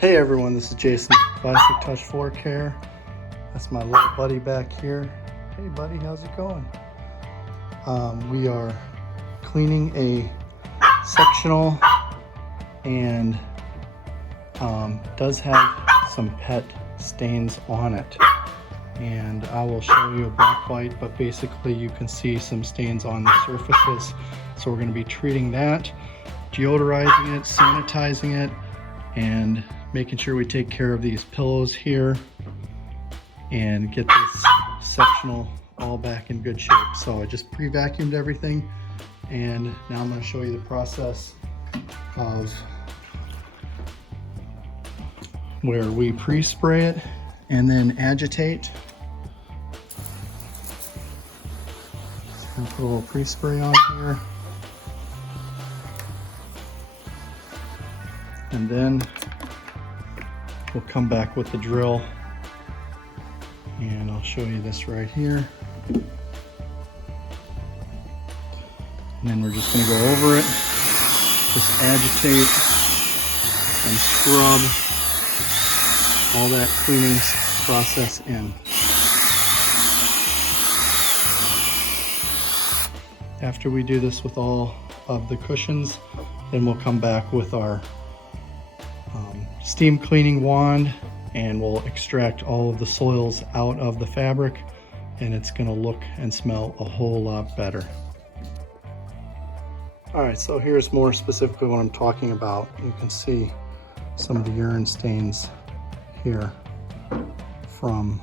Hey everyone, this is Jason, Classic Touch Floor Care. That's my little buddy back here. Hey buddy, how's it going? We are cleaning a sectional and does have some pet stains on it. And I will show you a black white, but basically you can see some stains on the surfaces. So we're going to be treating that, deodorizing it, sanitizing it, and making sure we take care of these pillows here and get this sectional all back in good shape. So I just pre-vacuumed everything, and now I'm going to show you the process of where we pre-spray it and then agitate. So I'm going to put a little pre-spray on here, and then we'll come back with the drill, and I'll show you this right here. And then we're just going to go over it, just agitate and scrub all that cleaning process in. After we do this with all of the cushions, then we'll come back with our steam cleaning wand, and we'll extract all of the soils out of the fabric, and it's going to look and smell a whole lot better. All right, so here's more specifically what I'm talking about. You can see some of the urine stains here from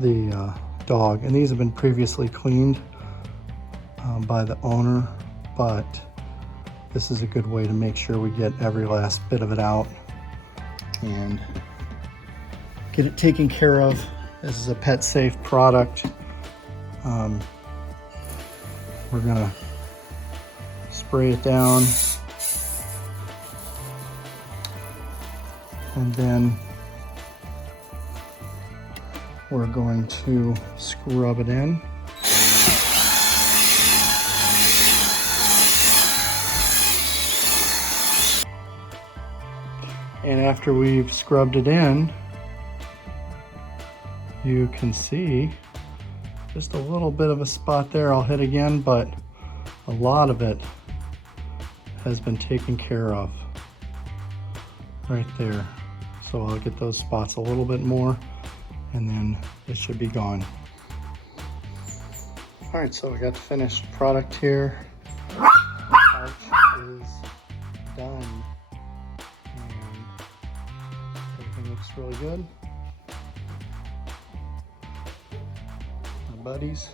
the dog, and these have been previously cleaned by the owner, but this is a good way to make sure we get every last bit of it out and get it taken care of. This is a pet safe product. We're gonna spray it down, and then we're going to scrub it in. And after we've scrubbed it in, you can see just a little bit of a spot there. I'll hit again, but a lot of it has been taken care of right there. So I'll get those spots a little bit more, and then it should be gone. All right, so I got the finished product here. The pouch is done. Everything looks really good. My buddies